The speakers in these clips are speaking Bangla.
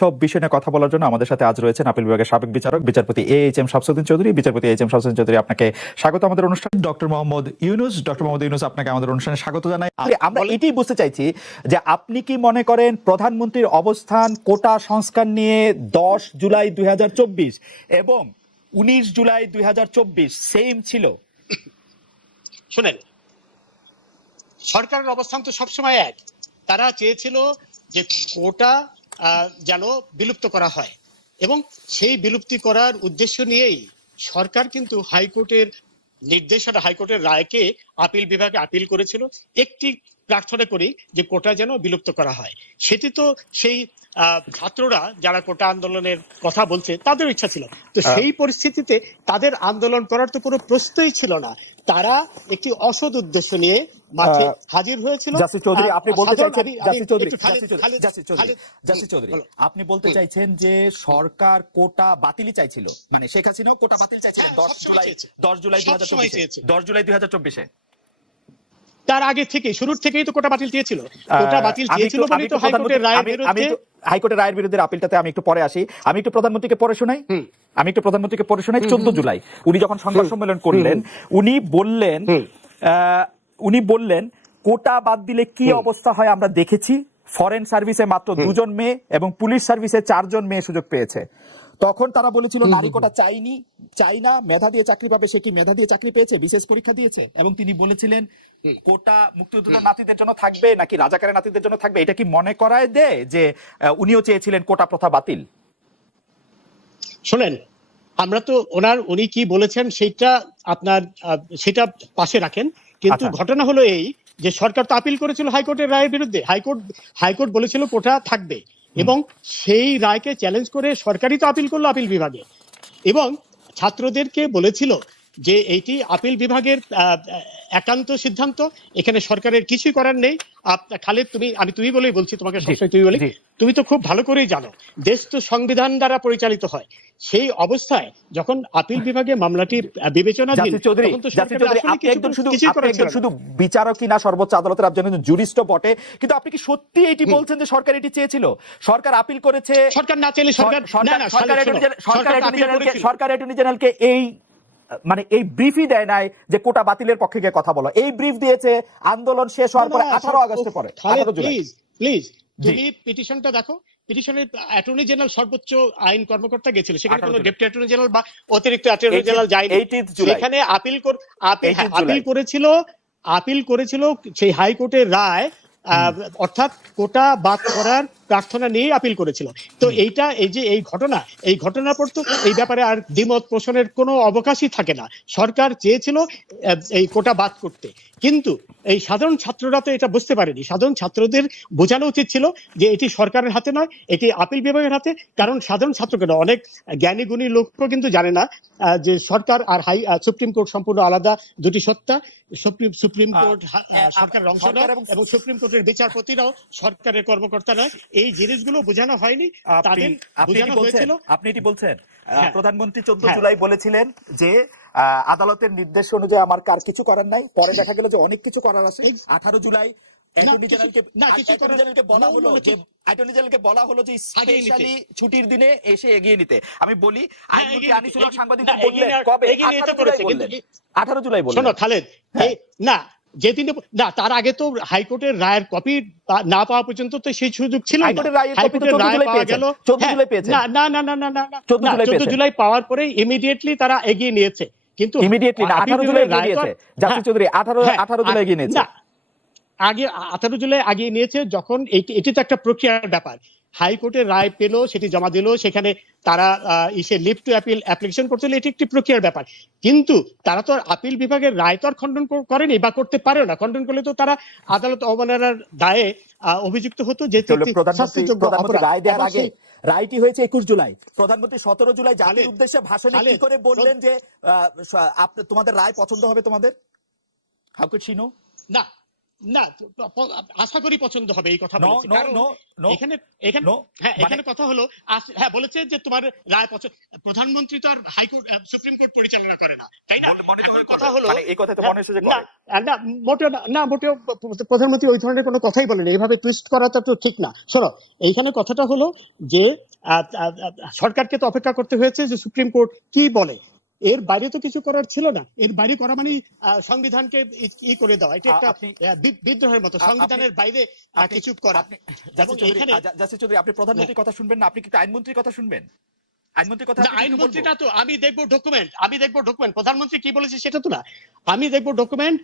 সব বিষয় নিয়ে কথা বলার জন্য আমাদের সাথে আজ রয়েছেন আপিল বিভাগের সাবেক বিচারক বিচারপতি এইচ.এম. শামসুদ্দিন চৌধুরী। বিচারপতি এইচ.এম. শামসুদ্দিন চৌধুরী, আপনাকে স্বাগত আমাদের অনুষ্ঠানে। ডক্টর মোহাম্মদ ইউনূস, আপনাকে আমাদের অনুষ্ঠানে স্বাগত জানাই। আমরা এটাই বুঝতে চাইছি যে আপনি কি মনে করেন প্রধানমন্ত্রীর অবস্থান কোটা সংস্কার নিয়ে 10 জুলাই 2024 এবং 19 জুলাই 2024 সেম ছিল? শুনেন, সরকারের অবস্থান তো সবসময় এক। তারা চেয়েছিল যে কোটা যেন বিলুপ্ত করা হয় এবং সেই বিলুপ্তি করার উদ্দেশ্য নিয়েই সরকার কিন্তু হাইকোর্টের নির্দেশনা, হাইকোর্টের রায়কে আপিল বিভাগে আপিল করেছিল একটি প্রার্থনা করি যে কোটা যেন বিলুপ্ত করা হয়। সেটি তো সেই ছাত্ররা যারা কোটা আন্দোলনের কথা বলছে তাদের ইচ্ছা ছিল। তো সেই পরিস্থিতিতে তাদের আন্দোলন করার তো কোনো প্রশ্নই ছিল না। তারা একটি অসৎ উদ্দেশ্য নিয়ে মাঠে হাজির হয়েছিল। জাসির চৌধুরী, আপনি বলতে চাইছেন জাসির চৌধুরী, আপনি বলতে চাইছেন যে সরকার কোটা বাতিলই চাইছিল, মানে শেখ হাসিনা কোটা বাতিল চাইছিলেন 10 জুলাই 2024-এ। তার আগে থেকে শুরুর থেকেই তো কোটা বাতিল চেয়েছিল। কোটা বাতিল চেয়েছিল বলেই তো হাইকোর্টের রায়ের বিরুদ্ধে, হাইকোর্টের রায়ের বিরুদ্ধে আপিলটাতে আমি একটু পরে আসি। আমি একটু প্রধানমন্ত্রীকে পড়ে শোনাই 14 জুলাই উনি যখন সংবাদ সম্মেলন করলেন, উনি বললেন কোটা বাদ দিলে কি অবস্থা হয় আমরা দেখেছি। ফরেন সার্ভিসে মাত্র 2 জন মেয়ে এবং পুলিশ সার্ভিসে 4 জন মেয়ে সুযোগ পেয়েছে। তখন তারা বলেছিল নারী কোটা চাই না, মেধা দিয়ে চাকরি পাবে। সে কি মেধা দিয়ে চাকরি পেয়েছে? বিশেষ পরীক্ষা দিয়েছে। এবং তিনি বলেছিলেন কোটা মুক্তিযোদ্ধা নাতিদের জন্য থাকবে নাকি রাজাকারের নাতিদের জন্য থাকবে। এটা কি মনে করায় দেয় যে উনিও চেয়েছিলেন কোটা প্রথা বাতিল? শোনেন, আমরা তো উনি কি বলেছেন সেটা পাশে রাখেন, কিন্তু ঘটনা হলো এই যে সরকার তো আপিল করেছিল হাইকোর্টের রায়ের বিরুদ্ধে। হাইকোর্ট বলেছিল কোটা থাকবে এবং সেই রায়কে চ্যালেঞ্জ করে সরকারই তো আপিল করলো আপিল বিভাগে এবং ছাত্রদেরকে বলেছিল যে এইটি আপিল বিভাগের একান্ত সিদ্ধান্ত, এখানে সরকারের কিছুই করার নেই। খালেদ, তুমি বলেই বলছি, তোমাকে সবসময় তুমি বলি, তুমি তো খুব ভালো করেই জানো দেশ তো সংবিধান দ্বারা পরিচালিত হয়। সেই অবস্থায় যখন আপিল বিভাগে মামলাটি বিবেচনাধীন, তখন তো শুধু বিচারকই না, সর্বোচ্চ আদালতের একজন জুরিস্টও বটে, কিন্তু আপনি কি সত্যি এটি বলছেন যে সরকার এটি চেয়েছিল? সরকার আপিল করেছে। সরকার না চাইলে সরকার অ্যাটর্নি জেনারেলকে এই ব্রিফই দেয় নাই যে কোটা বাতিলের পক্ষে গিয়ে কথা বলো। এই ব্রিফ দিয়েছে আন্দোলন শেষ হওয়ার পরে 18 আগস্টে পরে। প্লিজ তুমি পিটিশনটা দেখো। পিটিশনের অ্যাটর্নি জেনারেল সর্বোচ্চ আইন কর্মকর্তা গেছিল, সেখানে কোনো ডেপুটি অ্যাটর্নি জেনারেল বা অতিরিক্ত অ্যাটর্নি জেনারেল যায়নি। সেখানে আপিল করেছিল সেই হাইকোর্টের রায়, অর্থাৎ কোটা বাদ করার প্রার্থনা নিয়ে আপিল করেছিল। তো এই ঘটনার পর তো এই ব্যাপারে আর দ্বিমত পোষণের কোনো অবকাশই থাকে না। সরকার চেয়েছিল এই কোটা বাদ করতে, কিন্তু এই সাধারণ ছাত্ররা তো এটা বুঝতে পারেনি। সাধারণ ছাত্রদের বোঝানো উচিত ছিল যে এটি সরকারের হাতে নয়, এটি আপিল বিভাগের হাতে। কারণ সাধারণ ছাত্রকে নয়, অনেক জ্ঞানী গুণী লোকও কিন্তু জানে না যে সরকার আর সুপ্রিম কোর্ট সম্পূর্ণ আলাদা দুটি সত্তা। সুপ্রিম কোর্ট সরকারের অংশ নয় এবং সুপ্রিম কোর্টের বিচারপতিরাও সরকারের কর্মকর্তা নয়। এই জিনিসগুলো বোঝানো হয়নি, তাদের বোঝানো হয়েছিল। আপনি এটি বলছেন প্রধানমন্ত্রী 14 জুলাই বলেছিলেন যে আদালতের নির্দেশ অনুযায়ী আমার কার কিছু করার নাই। পরে দেখা গেল যে অনেক কিছু করার আছে। 18 জুলাই অ্যাটর্নি জেনারেলকে বলা হলো যে স্পেশালি ছুটির দিনে এসে এগিয়ে নিতে। আমি বলি আইনমন্ত্রী আনিসুল হক সাংবাদিককে বললেন কবে? 18 জুলাই বললেন। শোনো খালেদ, না যেদিন না, তার আগে তো হাইকোর্টের রায়ের কপি না পাওয়া পর্যন্ত তো সেই সুযোগ ছিল না। হাইকোর্টের রায় পাওয়া গেল 14 জুলাই পেয়েছে। না 14 জুলাই পাওয়ার পরে ইমিডিয়েটলি তারা এগিয়ে নিয়েছে, কিন্তু ইমিডিয়েটলি না, 18 জুলাই এগিয়ে নিয়েছে। জাসির চৌধুরী 18 জুলাই এগিয়ে নিয়েছে। আগে 18 জুলাই আগিয়ে নিয়েছে। যখন এটি তো একটা প্রক্রিয়ার ব্যাপার। হাইকোর্টের রায় পেল, সেটি জমা দিল, সেখানে তারা লিভ টু অ্যাপিল অ্যাপ্লিকেশন করছিল। এটি একটি প্রক্রিয়ার ব্যাপার, কিন্তু তারা তো আর আপিল বিভাগের রায় তো আর খণ্ডন করেনি বা করতে পারে না। খণ্ডন করলে তো তারা আদালত অবমাননার দায়ে অভিযুক্ত হতো। যে রায় দেওয়ার আগে রায়টি হয়েছে 21 জুলাই। প্রধানমন্ত্রী 17 জুলাই জাতির উদ্দেশ্যে ভাষণে কি করে বললেন যে তোমাদের রায় পছন্দ হবে তোমাদের? How could she no? না, আশা করি পছন্দ হবে এই কথা বলেছে। এখানে কথা হলো, বলেছে যে তোমার রায় পছন্দ। প্রধানমন্ত্রী তো আর হাইকোর্ট সুপ্রিম কোর্ট পরিচালনা করে না, তাই না? কথা হলো এই কথা তো মনে হচ্ছে যে মোটেও প্রধানমন্ত্রী ওই ধরনের কোনো কথাই বলেনি। এইভাবে টুইস্ট করাটা তো ঠিক না। শোনো, এইখানে কথাটা হলো যে সরকারকে তো অপেক্ষা করতে হয়েছে যে সুপ্রিম কোর্ট কি বলে। এর বাইরে তো কিছু করার ছিল না। এর বাইরে করা মানে সংবিধানকে ই করে দেওয়া, এটা একটা বিদ্রোহের মতো, সংবিধানের বাইরে কিছু করা। জাস্টিস চৌধুরী, আপনি প্রধানমন্ত্রীর কথা শুনবেন না, আপনি কি আইনমন্ত্রীর কথা শুনবেন? আইনমন্ত্রীর কথা আইনমন্ত্রীটা তো আমি দেখবো ডকুমেন্ট, প্রধানমন্ত্রী কি বলেছে সেটা তো না, আমি দেখবো ডকুমেন্ট।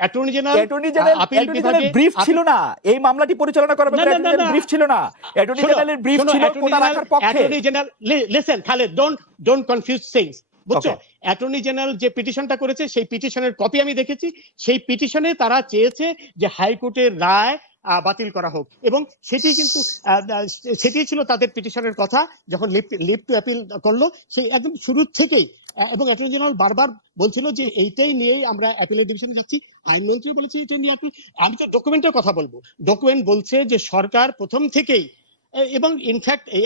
অ্যাটর্নি জেনারেল ব্রিফ ছিল না, এই মামলাটি পরিচালনা করার ব্যাপারে অ্যাটর্নি জেনারেল ব্রিফ ছিল না। অ্যাটর্নি জেনারেলের ব্রিফ ছিল কোটা রাখার পক্ষে। Attorney general, listen Khaled, don't confuse things, বুঝছো? অ্যাটর্নি জেনারেল যে পিটিশনটা করেছে সেই পিটিশনের কপি আমি দেখেছি। সেই পিটিশনে তারা চেয়েছে যে হাইকোর্টের রায় বাতিল করা হোক, এবং সেটি কিন্তু সেটি ছিল তাদের পিটিশনের কথা যখন লিভ টু অ্যাপিল করলো সেই একদম শুরুর থেকেই। এবং অ্যাটর্নি জেনারেল বারবার বলছিল যে এইটাই নিয়েই আমরা অ্যাপিলের ডিভিশনে যাচ্ছি, আইনমন্ত্রী বলেছে এটা নিয়ে আপনি। আমি তো ডকুমেন্টের কথা বলবো, ডকুমেন্ট বলছে যে সরকার প্রথম থেকেই, এবং ইনফ্যাক্ট এই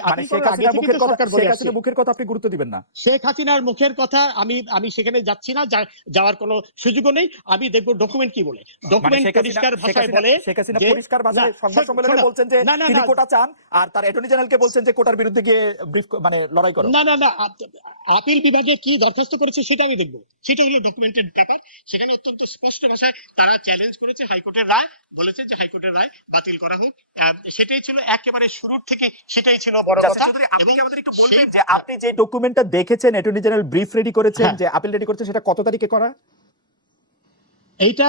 মুখের কথা আপনি গুরুত্ব দিবেন না, শেখ হাসিনার মুখের কথা আমি সেখানে যাচ্ছি না, যাওয়ার কোনো সুযোগও নেই। আমি দেখবো ডকুমেন্ট কি বলে। ডকুমেন্ট পরিষ্কার ভাষায় বলে, শেখ হাসিনা পরিষ্কার ভাষায় সংবাদ সম্মেলনে বলছেন যে তিনি কোটা চান, আর তার অ্যাটর্নি জেনারেলকে বলছেন যে কোটার বিরুদ্ধে গিয়ে ব্রিফ মানে লড়াই করো। না, আপিল বিভাগে কি দরখাস্ত করেছে সেটা আমি দেখবো, সেটা হলো ডকুমেন্টেড ব্যাপার। সেখানে অত্যন্ত স্পষ্ট ভাষায় তারা চ্যালেঞ্জ করেছে হাইকোর্টের রায়, বলেছে যে হাইকোর্টের রায় বাতিল করা হোক। সেটাই ছিল একেবারে শুরুর থেকে, সেটাই ছিল বড় কথা। এবং আমাদের একটু বলবেন যে আপনি যে ডকুমেন্টটা দেখেছেন, অ্যাটর্নি জেনারেল ব্রিফ রেডি করেছেন, যে আপিল রেডি করেছেন, সেটা কত তারিখে করা? এইটা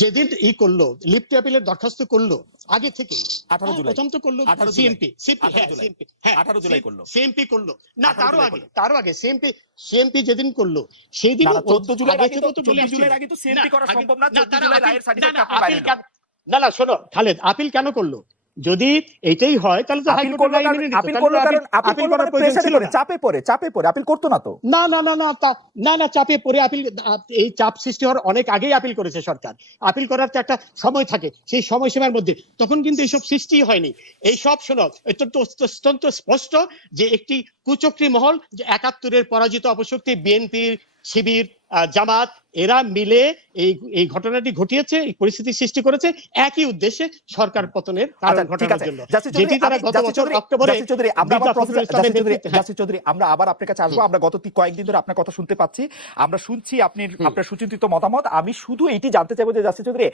যেদিন করলো, লিভ টু অ্যাপিলের দরখাস্ত করলো আগে থেকে 18 জুলাই প্রথম তো করলো সিএমপি, 18 জুলাই করলো, সিএমপি করলো না, তারও আগে সিএমপি যেদিন করলো সেই দিন 14 জুলাই আগে তো সিএমপি করা সম্ভব না। 14 জুলাই রায়ের সার্টিফিকেট আপনি পাইলেন না, শোনো খালেদ, আপিল কেন করলো? যদি এইটাই হয় তাহলে তো হাইকোর্টের রায় মেনে নিত। আপিল করলো কারণ আপিল করার প্রয়োজন ছিল না, চাপে পড়ে আপিল করতো না তো। না, চাপে পড়ে আপিল, এই চাপ সৃষ্টি হওয়ার অনেক আগেই আপিল করেছে সরকার। আপিল করার তো একটা সময় থাকে, সেই সময়সীমার মধ্যে তখন কিন্তু এইসব সৃষ্টি হয়নি। এইসব শোনো, অত্যন্ত স্পষ্ট যে একটি কুচক্রী মহল, যে 71-এর পরাজিত অপশক্তি বিএনপি, শিবির, জামাত, এরা মিলে এই ঘটনাটি ঘটিয়েছে, এই পরিস্থিতি সৃষ্টি করেছে একই উদ্দেশ্যে, সরকার পতনের কারণ ঘটানোর জন্য। যেটি তারা গত বছর অক্টোবরে আমরা আবার আপনার কাছে আসবো। আমরা গত কয়েকদিন ধরে আপনার কথা শুনতে পাচ্ছি, আমরা শুনছি আপনার সুচিন্তিত মতামত। আমি শুধু এইটি জানতে চাইবো যে জাসির চৌধুরী,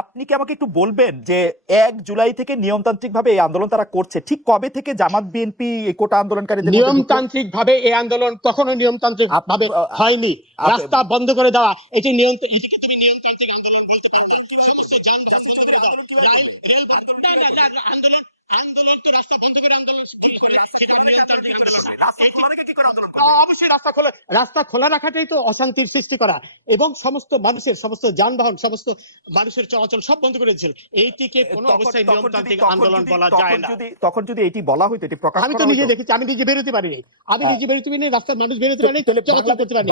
আপনি কি আমাকে একটু বলবেন যে 1 জুলাই থেকে নিয়মতান্ত্রিক ভাবে এই আন্দোলন তারা করছে, ঠিক কবে থেকে জামাত বিএনপি কোটা আন্দোলনকারীদের নিয়মতান্ত্রিক ভাবে এই আন্দোলন কখনো নিয়মতান্ত্রিক ভাবে হয়নি। রাস্তা বন্ধ করে দেওয়া, এটি এটিকে তুমি নিয়মতান্ত্রিক আন্দোলন বলতে পারো না। সমস্ত যানবাহন বন্ধ করে দেওয়া, রেল আন্দোলন, আন্দোলন তো রাস্তা বন্ধ করে আন্দোলন করে, সেটা নিয়মতান্ত্রিক আন্দোলন। অবশ্যই রাস্তা খোলা রাখাটাই তো অশান্তির সৃষ্টি করা, এবং সমস্ত যানবাহন, সমস্ত মানুষের চলাচল সব বন্ধ করে দিয়েছিল। এইটিকে কোনো অবস্থায় নিয়মতান্ত্রিক আন্দোলন বলা যায় না। তখন যদি এটি বলা হইতো, এটি প্রকাশ করা হতো। আমি তো নিজে দেখেছি, আমি নিজে বেরোতে পারিনি, রাস্তার মানুষ বেরোতে পারেনি, চলাচল করতে পারেনি।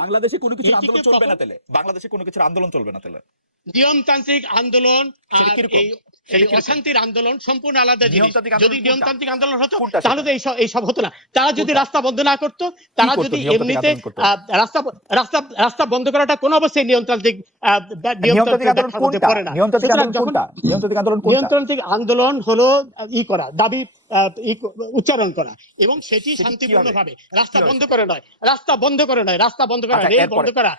বাংলাদেশে কোনো কিছু আন্দোলন চলবে না তাহলে, বাংলাদেশে কোনো কিছু আন্দোলন চলবে না তাহলে। নিয়মতান্ত্রিক আন্দোলন আর এই অশান্তির আন্দোলন সম্পূর্ণ আলাদা জিনিস। যদি নিয়মতান্ত্রিক আন্দোলন হতো তাহলে তো এইসব হতো না। তারা যদি রাস্তা বন্ধ না করতো, তারা যদি এমনিতে রাস্তা বন্ধ করাটা কোন অবস্থায় নিয়মতান্ত্রিক নিয়মতান্ত্রিক আন্দোলন হলো দাবি উচ্চারণ করা, এবং সেটি শান্তিপূর্ণ ভাবে, রাস্তা বন্ধ করে নয়, রেল বন্ধ করা,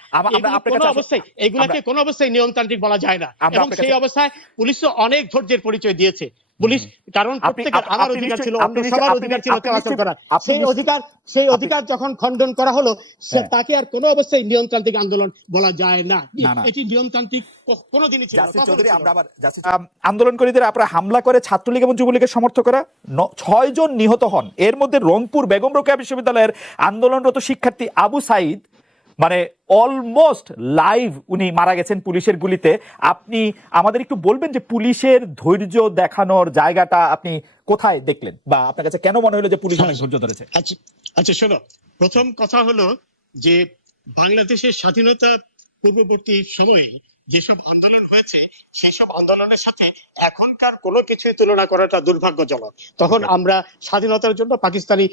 কোনো অবস্থায় এগুলাকে কোনো অবস্থায় নিয়মতান্ত্রিক বলা যায় না। এবং সেই অবস্থায় পুলিশও অনেক ধৈর্যের পরিচয় দিয়েছে। পুলিশ, কারণ প্রত্যেকের আমার অধিকার ছিল, অন্য সবার অধিকার ছিল চলাচল করার, সেই অধিকার যখন খণ্ডন করা হলো, তাকে আর কোনো অবস্থায় নিয়মতান্ত্রিক আন্দোলন বলা যায় না। এটি নিয়মতান্ত্রিক কোনোদিনই ছিল না। আন্দোলনকারীদের আপনারা হামলা করে ছাত্রলীগ এবং যুবলীগের সমর্থক করা 6 জন নিহত হন। এর মধ্যে রংপুর বেগম রোকেয়া বিশ্ববিদ্যালয়ের আন্দোলনরত শিক্ষার্থী আবু সাইদ, মানে অলমোস্ট লাইভ উনি মারা গেছেন পুলিশের গুলিতে। আপনি আমাদের একটু বলবেন যে পুলিশের ধৈর্য দেখানোর জায়গাটা আপনি কোথায় দেখলেন, বা আপনার কাছে কেন মনে হলো যে পুলিশ অনেক ধৈর্য ধরেছে? আচ্ছা শোনো, প্রথম কথা হলো যে বাংলাদেশের স্বাধীনতা পূর্ববর্তী সময়ে যেসব আন্দোলন হয়েছে, সেসব আন্দোলনের সাথে এখনকার কোনো কিছুই তুলনা করাটা দুর্ভাগ্যজনক। তখন আমরা স্বাধীনতার জন্য পাকিস্তানি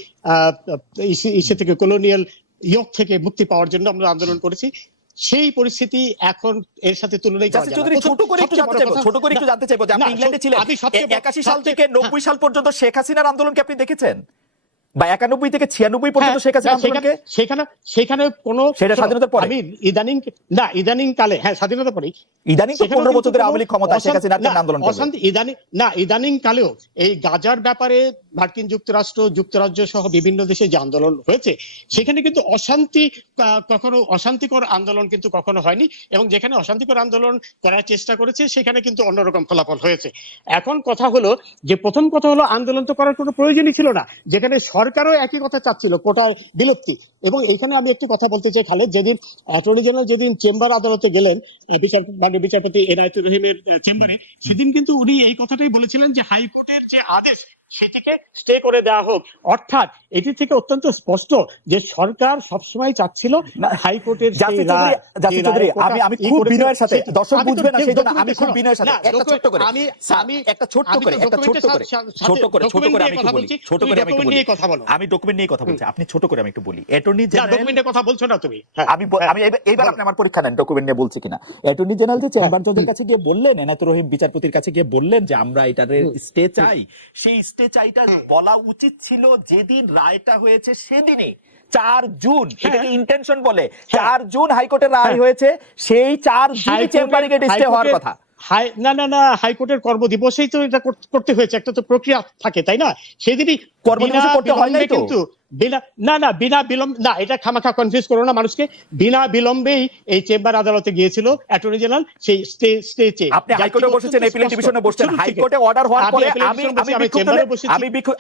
ইসে থেকে, কলোনিয়াল ইয়ক থেকে মুক্তি পাওয়ার জন্য আমরা আন্দোলন করেছি। সেই পরিস্থিতি এখন এর সাথে তুলনাই করা জাসির যায় না। চৌধুরী, ছোট করে একটু জানতে চাইবো, ছোট করে একটু জানতে চাইবো যে আপনি না, ইংল্যান্ডে ছিলেন, আমি সবচেয়ে 81 সাল থেকে 90 সাল পর্যন্ত শেখ হাসিনার আন্দোলনকে আপনি দেখেছেন, বা 91 থেকে 96 পর্যন্ত শেখ হাসিনার আন্দোলনকে? সেখানে কোনো সেটা স্বাধীনতার পরে? আমি ইদানিং কালে, হ্যাঁ স্বাধীনতার পরে, ইদানিং তো 15 বছর ধরে আওয়ামী লীগ ক্ষমতায়, শেখ হাসিনার জন্য আন্দোলন করবে। অশান্তি ইদানিং কালেও এই গাজার ব্যাপারে মার্কিন যুক্তরাষ্ট্র, যুক্তরাজ্য সহ বিভিন্ন দেশে যে আন্দোলন হয়েছে সেখানে কিন্তু কখনো অশান্তিকর আন্দোলন কিন্তু কখনো হয়নি, এবং যেখানে অশান্তিকর আন্দোলন করার চেষ্টা করেছে সেখানে কিন্তু অন্যরকম ফলাফল হয়েছে। এখন কথা হলো যে প্রথম কথা হলো আন্দোলন তো করার কোনো প্রয়োজনই ছিল না, যেখানে সরকারও একই কথা চাচ্ছিল, কোটার বিলুপ্তি। এবং এখানে আমি একটু কথা বলতে চাই খালেদ, যেদিন অ্যাটর্নি জেনারেল যেদিন চেম্বার আদালতে গেলেন বিচারপতি এনায়েতুর রহিমের চেম্বারে, সেদিন কিন্তু উনি এই কথাটাই বলেছিলেন যে হাইকোর্টের যে আদেশ সেটিকে স্টে করে দেওয়া হোক। অর্থাৎ এটি থেকে অত্যন্ত স্পষ্ট যে সরকার সবসময় চাচ্ছিল হাইকোর্টের জাসির চৌধুরী, আমি খুব বিনয়ের সাথে, দর্শক বুঝবে না সেইজন্য আমি খুব বিনয়ের সাথে একটা ছোট্ট করে আমি ডকুমেন্ট নিয়ে কথা বলছি, আপনি ছোট করে আমি একটু বলি। অ্যাটর্নি জেনারেল, ডকুমেন্টের কথা বলছো না তুমি? আমি এইবার আপনি আমার পরীক্ষা নেন ডকুমেন্ট নিয়ে বলছি কিনা। অ্যাটর্নি জেনারেল যে চেম্বার জজের কাছে গিয়ে বললেন, এনায়েতুর রহিম বিচারপতির কাছে গিয়ে বললেন যে আমরা এটার স্টে চাই, সেই স্টে চাইটা বলা উচিত ছিল যেদিন রায়টা হয়েছে সেদিনে, 4 জুন। এটাকে ইন্টেনশন বলে। 4 জুন হাইকোর্টের রায় হয়েছে, সেই 4 জুন চেম্বারে গিয়ে স্টে হওয়ার কথা। না, হাইকোর্টের কর্মদিবসেই তো এটা করতে হয়েছে, একটা তো প্রক্রিয়া থাকে, তাই না? সেদিনই কর্মদিবস করতে হয় নাই তো? কিন্তু বিনা বিলম্ব না, এটা খামাখা কনফিউজ করো না মানুষকে। বিনা বিলম্বেই এই চেম্বার আদালতে গিয়েছিল অ্যাটর্নি জেনারেল, সেই স্টে চেয়ে। আপনি হাইকোর্টে বসেছেন, এপিলেট ডিভিশনে বসছেন, হাইকোর্টে অর্ডার হওয়ার পরে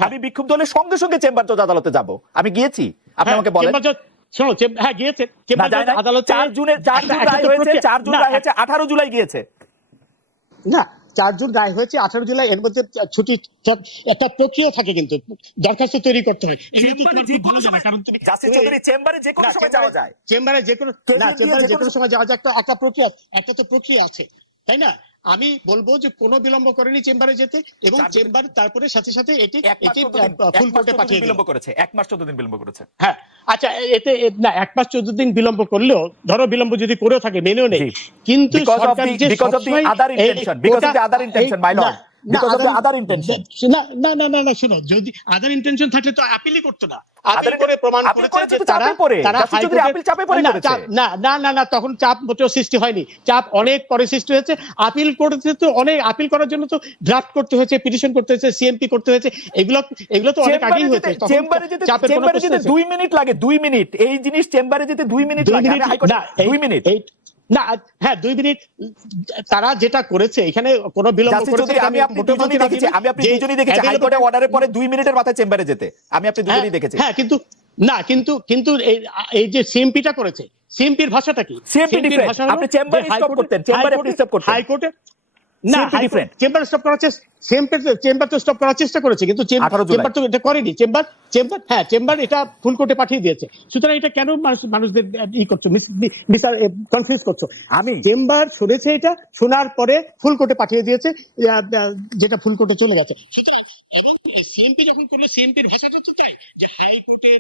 আমি বিক্ষুব্ধ হলে সঙ্গে সঙ্গে চেম্বার জজ আদালতে যাব। আমি গিয়েছি, আপনি আমাকে বলেন। শোনো, হ্যাঁ গিয়েছে চেম্বার জজ আদালতে। 4 জুন রায় হয়েছে, 4 জুন রায় হয়েছে, 18 জুলাই গিয়েছে। না, 4 জুন রায় হয়েছে, 18 জুলাই, এর মধ্যে ছুটি একটা প্রক্রিয়া থাকে, কিন্তু দরখাস্ত তৈরি করতে হয়। জাসির চৌধুরী, চেম্বারে যে কোনো সময় যাওয়া যায়, চেম্বারে যে কোনো সময় যাওয়া যায়, একটা প্রক্রিয়া আছে, তাই না? আমি বলবো যে কোনো বিলম্ব করেনি চেম্বারে যেতে, এবং চেম্বার তারপরে সাথে সাথে এটি ফুল কোর্টে পাঠিয়ে বিলম্ব করেছে, 1 মাস 14 দিন বিলম্ব করেছে। হ্যাঁ, আচ্ছা, এতে না 1 মাস 14 দিন বিলম্ব করলেও, ধরো বিলম্ব যদি করেও থাকে মেনেও নেই, কিন্তু সরকার যে সবসময় না, শুনো, যদি আদার ইন্টেনশন থাকলে তো আপিলই করতো না। আপিল করে প্রমাণ করেছে যে তারা না, তখন চাপ মোটেও সৃষ্টি হয়নি। চাপ অনেক পরে সৃষ্টি হয়েছে। আপিল করতে তো আপিল করার জন্য তো ড্রাফট করতে হয়েছে, পিটিশন করতে হয়েছে, সিএমপি করতে হয়েছে, এগুলো তো অনেক আগেই হয়েছে। চেম্বারে যেতে 2 মিনিট লাগে, 2 মিনিট। এই জিনিস চেম্বারে যেতে 2 মিনিট লাগে, 2 মিনিট না, হ্যাঁ 2 মিনিট। তারা যেটা করেছে এখানে কোনো বিলম্ব করেছে, আমি আপনি দুজনেই দেখেছি, হাইকোর্টে অর্ডারের পরে 2 মিনিটের মাথায় চেম্বারে যেতে আমি আপনি দুজনেই দেখেছি। হ্যাঁ, কিন্তু এই যে সিএমপিটা করেছে, সিএমপির ভাষাটা কি? CMP different. আপনি চেম্বারে স্টপ করতেন, চেম্বারে স্টপ করতেন। হাইকোর্টে না, চেম্বার স্টপ করার চেম্বার তো স্টপ করার চেষ্টা করেছে, কিন্তু চেম্বার তো এটা করেনি। চেম্বার এটা ফুল কোর্টে পাঠিয়ে দিয়েছে। সুতরাং এটা কেন মানুষদের করছো, কনফিউজ করছো? আমি চেম্বার শুনেছে, এটা শোনার পরে ফুল কোর্টে পাঠিয়ে দিয়েছে, যেটা ফুল কোর্টে চলে গেছে। সুতরাং এবং সিএমপি যখন করলো, সিএমপির ভাষাটা তো তাই যে হাইকোর্টে